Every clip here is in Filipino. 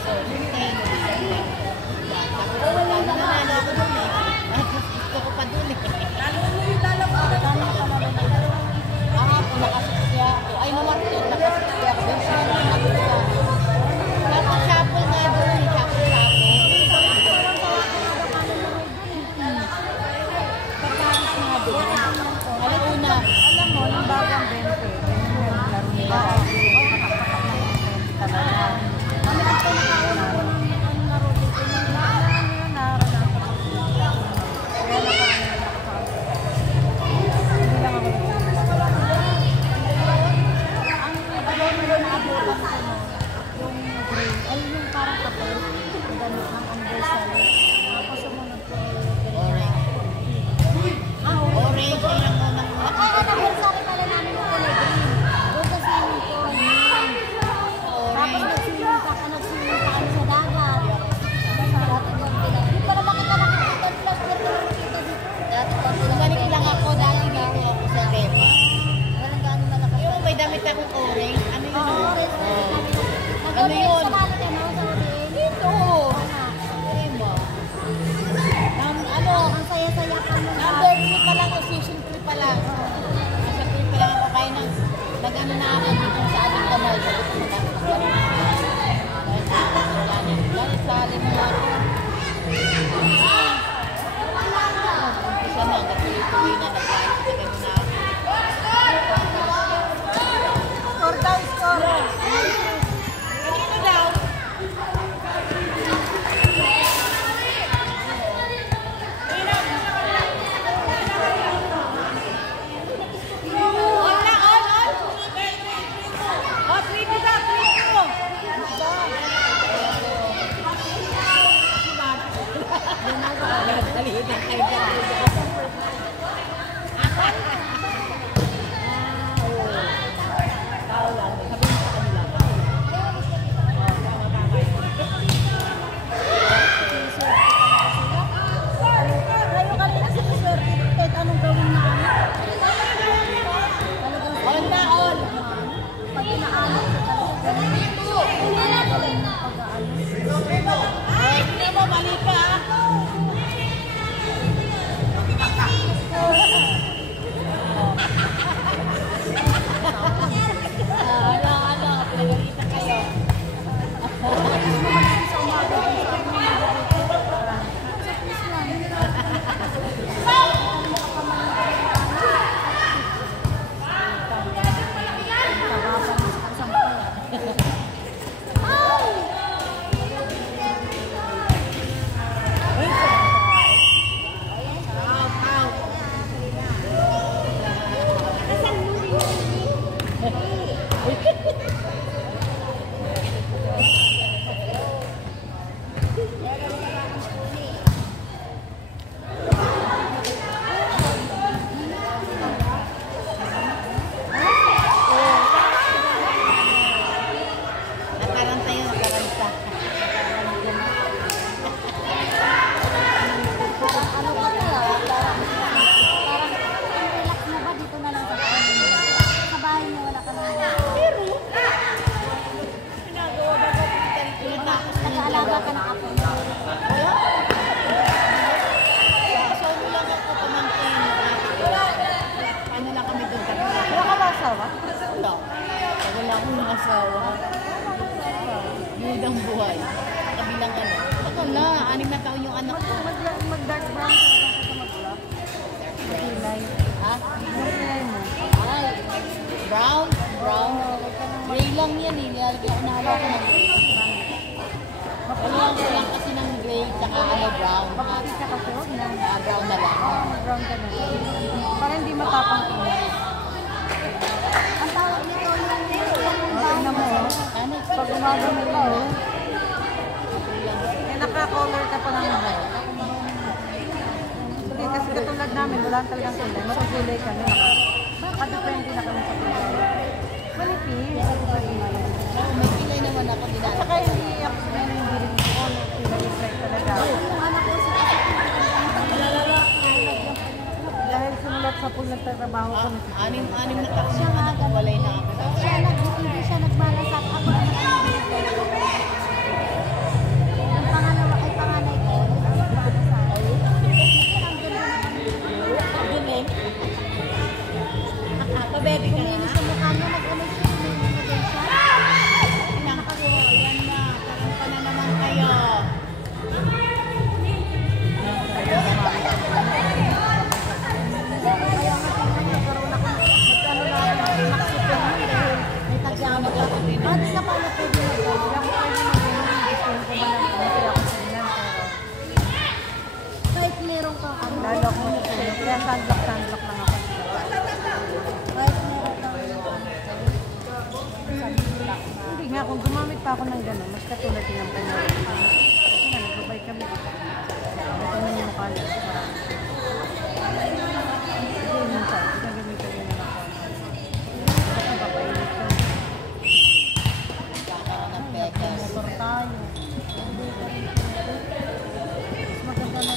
So, thank you. Nanalo ako dun eh. Gusto ko pa dun eh. Lalo mo yung dalawa. Nakasip siya ako. Ay, namartin. Nakasip siya ako. Tapos chapel nga doon. Chapel. Pagkakas nga doon. Alam una. Alam mo, nung bagang 20. Laro nila. Talaga. Kami ito nakauna ko ng laro dito. Yung naranasan ko. Kaya hindi lang ako yung green, ay yung parang kapal, yung damit ng anniversary. Ako sumunod ko orange ay lang unang Ay, anniversary pala namin yung kulay green. Doon sa swimming pool. Tapos nag-swimming pa kami sa dagat. Hindi pa naman kita nakikita nila. Balik lang ako dahil dito ako sa rep. Walang gaano malakas. Yung may damit akong orange. Ano yun? Ano yun? Dito. Ano? Ang saya-saya ka mo. Number 3 pa lang, season 3 pa lang. Season 3 pa lang ako kaya nag-ano na ako dito sa ating kanal. Sabi ko dahil sa alim mo ako. Umpisa na, tuloy-tuloy na nag-aayos sa kanina. Score daw, score. Kanino daw? Mudang buhay. Kabilang ano. Ako na, 6 na taon yung anak ko. Mag-dark brown ka lang kasi mag-black. Kulay. Ha? Kulay mo. Ay, brown? Brown? Gray lang yan eh. Nilalagyan ko na halaw ko ng gray. Haluan ko lang kasi ng gray tsaka brown. Bakit ka kasi huwag na? Brown na lang. Brown ka na. Para hindi matapang tingin. Ang tawag nito yung tingnan mo. Ano? Pag umaga mo pa naka-color ka pa ng hair. Hindi kasi katulad namin, wala talagang kulay. Masagulay ka na. Nakadepende na kami sa kulay. Manipis. May pilay naman ako nila. Saka hindi ako sabihin hindi rin ko pinag-try talaga. Yung anak ko sa dahil simulat sa pool nagtatrabaho ko. Anim na taon yung anak ko, walay na ako. Hindi siya nagmalasap. Ako na katulad ng panahon. Kasi nga, nagbabay kami. Ito na yung mukha niya. Hindi minsan, ginagamit kami na ako. Bakit napapainit ko? Kakaroon ng pekas. Motor tayo. Mas maganda na.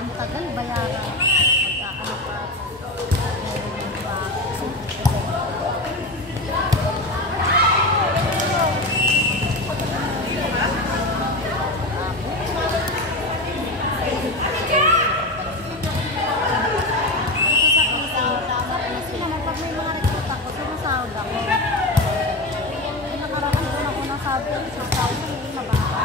Ang tagal bayaran. Magkakano pa. Sa PC naman, pag may mga recruit ako, sumasahod ako. Yung nakaraan ko na unang sabi, 6,000 yung mababa.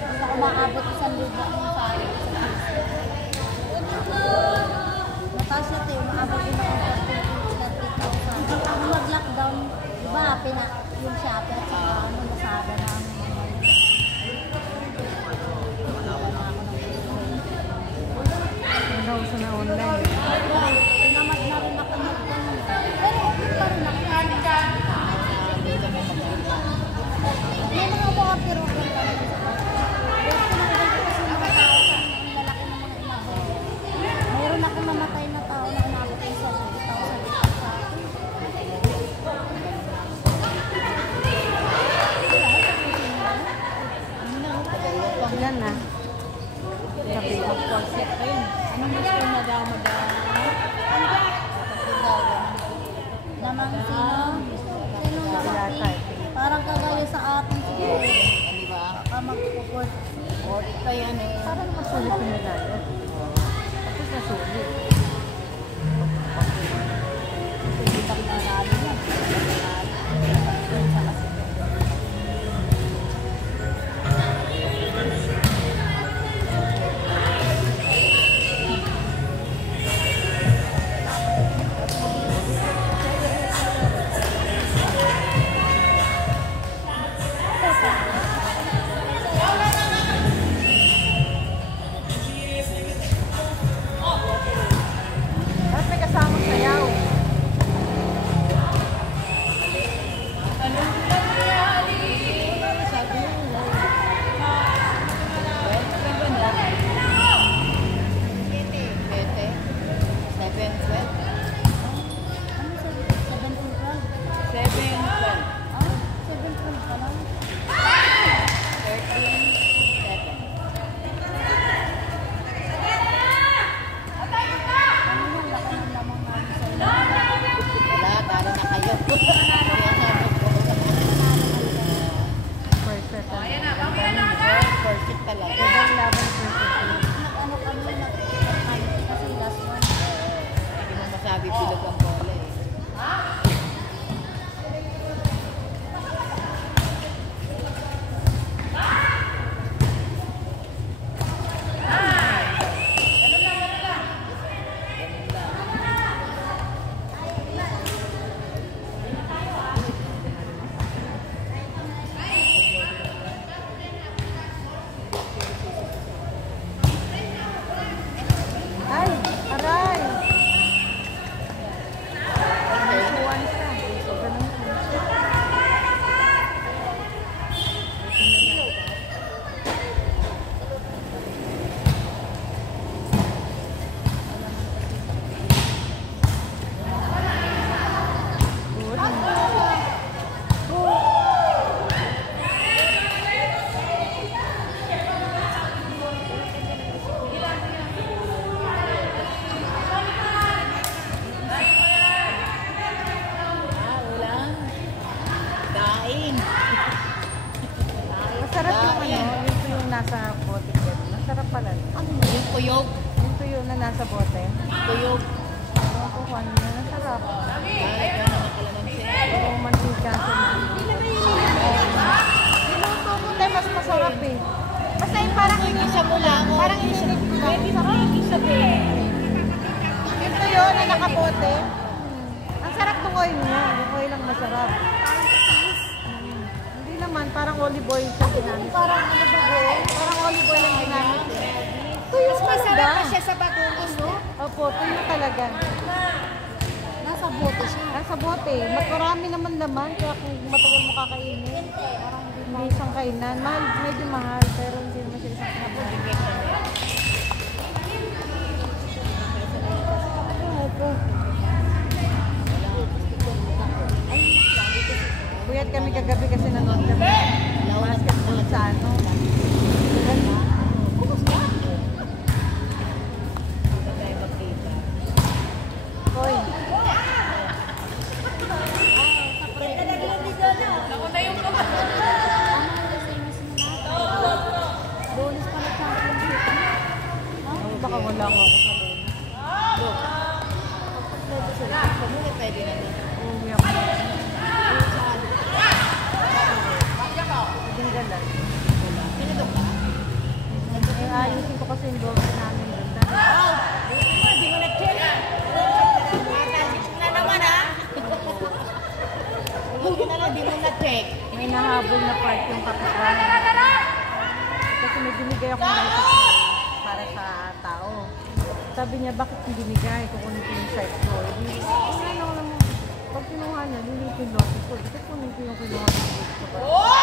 Hindi ako maabot 1,000 ang sabi ko sa PC. Mataas na ito, maabot din ako sa 3,000. Nung mag-lockdown, diba, yung Shopee at saka Lazada na ang Nauso na online. tinamad na rin ako mag-ganun. Pero okay pa rin ako. May mga walker-walker talaga sa bahay. Pero pinanggal ko kasi mga tao sa ang lalaki ng mga inabot. Mayroon akong namatay na tao na inabot ko sa 2,000 sa akin. Ilan na? Gabi ko. Anong gusto mo na daw, madam? Naman sino? Sino naman si? Parang kagaya sa atin siguro. Di ba? Baka magpuport. O, ito yan eh. Para naman sulit yung medalya. Tapos nasulit. Hindi pa pinarali yan. Tapos may kasamang sayaw. Pete. 7, 12. Ano sa 7-12? 7, 12. Ah, 7-12 pa lang. 13, 7. Ano yung laki ng lamang namin sa inyo? Wala, talo na kayo. Perfect. Perfect talaga. Ibang laban perfect. Nag-ano kami, nag-kami kasi last one. Hindi mo masabi bilog ang bola eh. Ay! Aray! Nasuwan siya. So, ganun siya. Ulam. Kain. Masarap yung ano, yung tuyong nasa bote. Masarap pala. Yung kuyog. Yung tuyo na nasa bote. Kuyog. Ang kukuha niya, masarap. Balik ka na nakalamansi. Yung mantika sa mga. Niluto ko tayo, mas masarap eh. Mas Basta yung parang Igisa mo lang. parang ininig mo lang. Sarap. Ito yun na nakabote. Ang sarap ng oil niya. Yung oil lang masarap. Hindi naman, parang olive oil siya ginamit. Parang ano ba yun? Parang olive oil lang ginamit. Tuyo Masarap talaga. pa siya sa bagongos, no? Opo, tuyo talaga. Nasa bote siya. Nasa bote. Marami naman laman. Kaya kung matagal mo kakainin, parang hindi isang kainan. Mahal, medyo mahal. Pero hindi naman siya isang kainan. Puyat kami kagabi kasi nanood kami. Basketball sa ano. Hoy. Bonus pa na championship. Baka wala ako sa doon. Pwede na din. Uuwi ako. Pwedeng galan. Pinadok ka? Eh, ayusin ko kasi yung boxe namin doon. Hindi mo na-check. Na naman ha? Buti na lang, di mo na-check. May nahabol na part yung kapitbahay. Kasi may binigay akong rice para sa tao. Sabi niya, bakit hindi binigay? Kukunin ko yung site ko. Ano naman mo? Pag kinuha niya, lilitin lote ko. Ito kunin ko yung kinuha niya.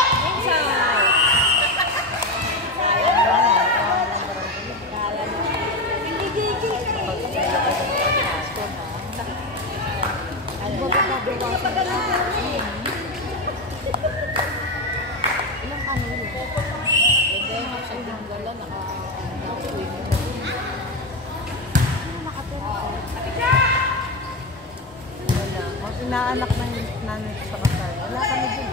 Ilang ano yun? Hindi, sa Bingala, naka-uwi mo. Ano nakatira? Wala. Ang inaanak ng nanay ko sa kasal. Wala kami dun.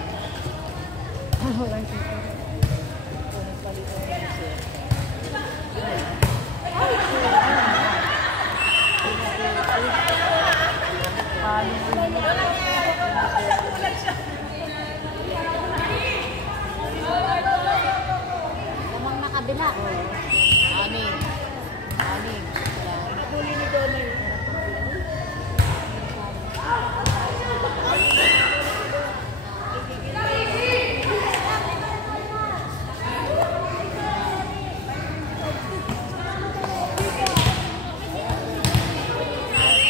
Walang sito. Kung palito mo yung siya. Lamang nakabila. Anin. Anin. Huli ni Donnie.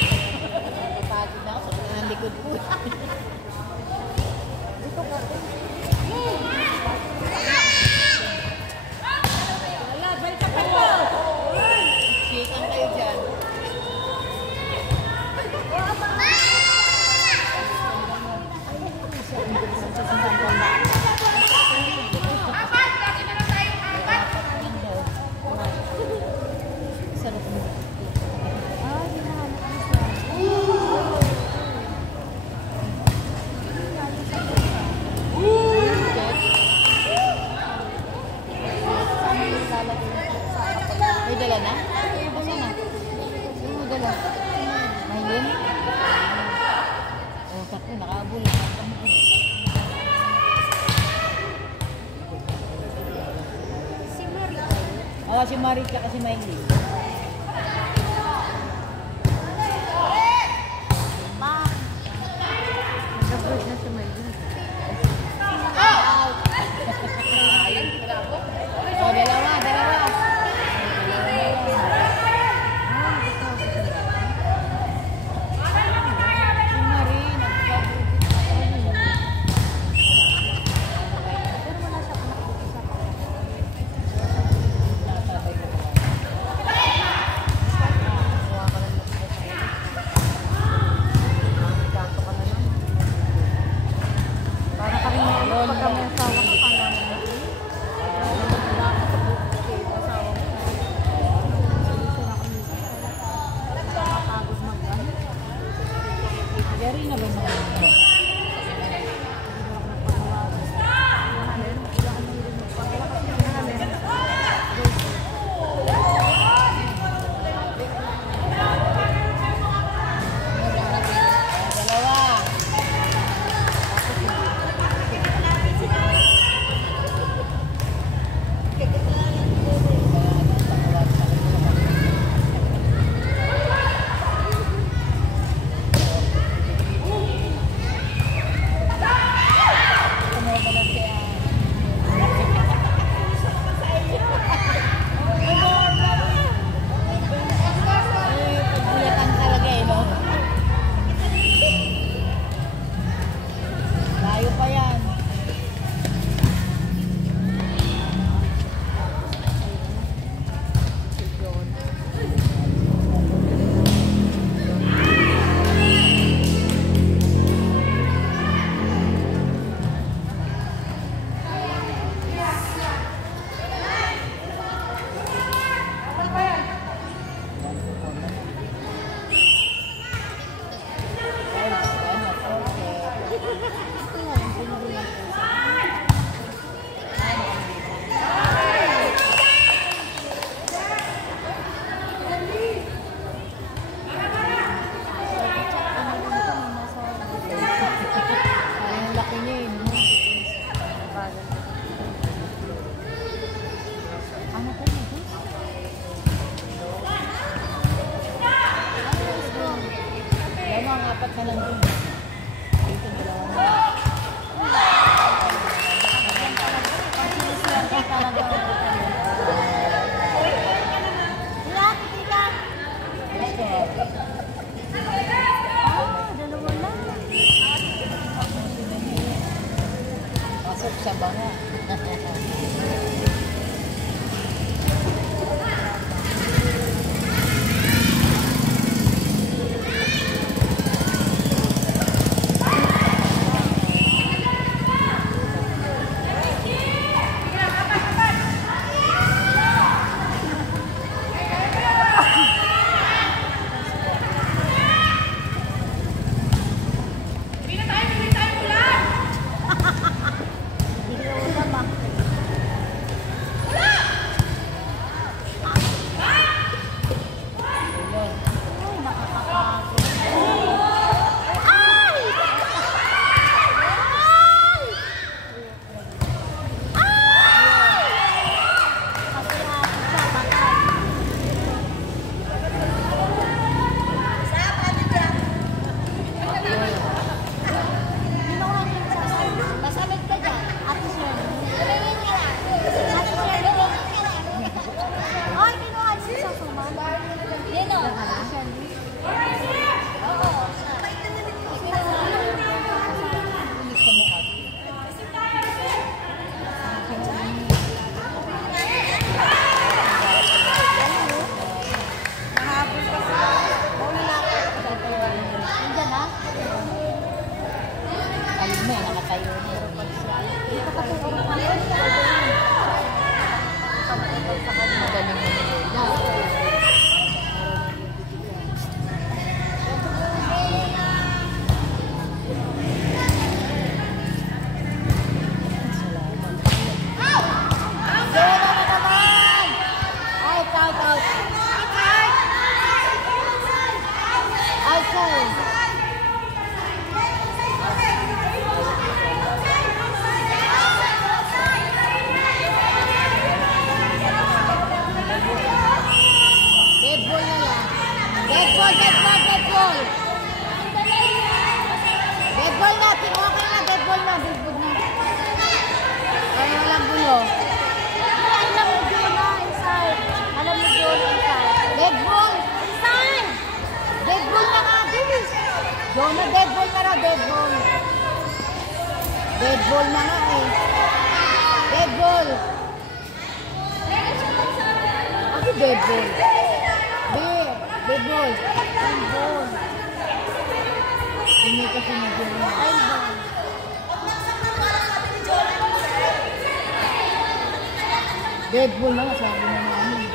Napagod na ako. Ang likod ko. Chicken kayo dyan. Sarap mo. May dala na? Asa na? Sino mo dala? Maylin? Oh, sakto, nakaabol. Si Marie. Oo, si Marie tsaka si Maylin. Nag-abroad na si Maylin. Oh, dalawa. Si Marie, Pero wala siya anak dito sa apat na lang dun. Dito dalawa na. Siniswerte talaga. Wala, titigan. Dalawa lang. Pasok sa banga. Jonah, dead ball na raw, dead ball. Dead ball na nga eh. Dead ball. Ako dead ball. Dead ball. Dead ball. Hindi kasi nag-ball. Dead ball. Dead ball na nga, sabi na namin.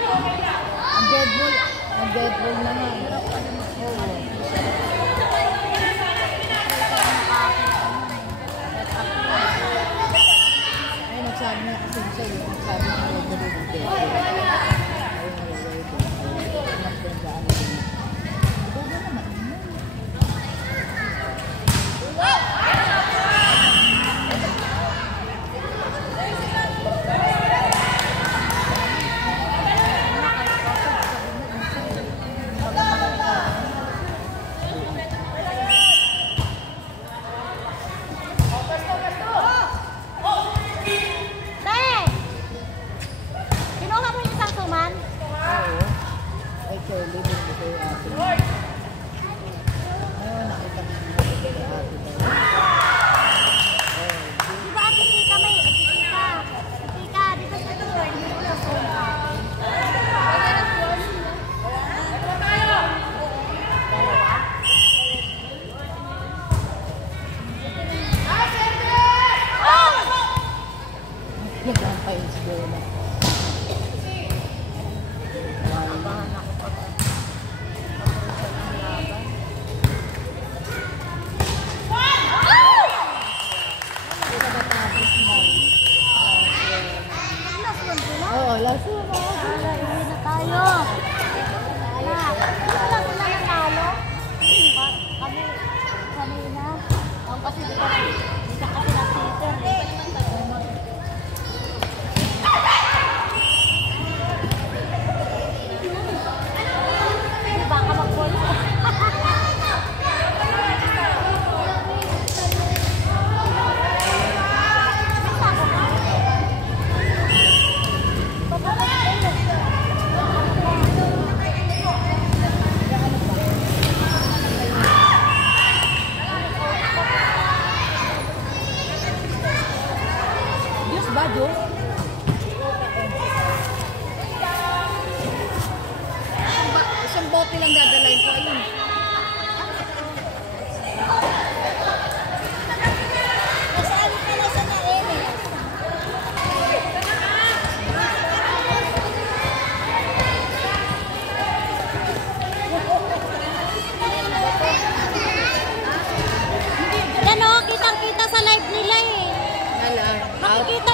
Ang dead ball na nga. Oo. Ay, nagsabi niya kasi sa'yo. Nagsabi niya nag-ball. kape lang dadalhin ko. Ayun. Nasaan pala sa na-ere? Yan o, kitang-kita sa live nila eh. Hala. Makikita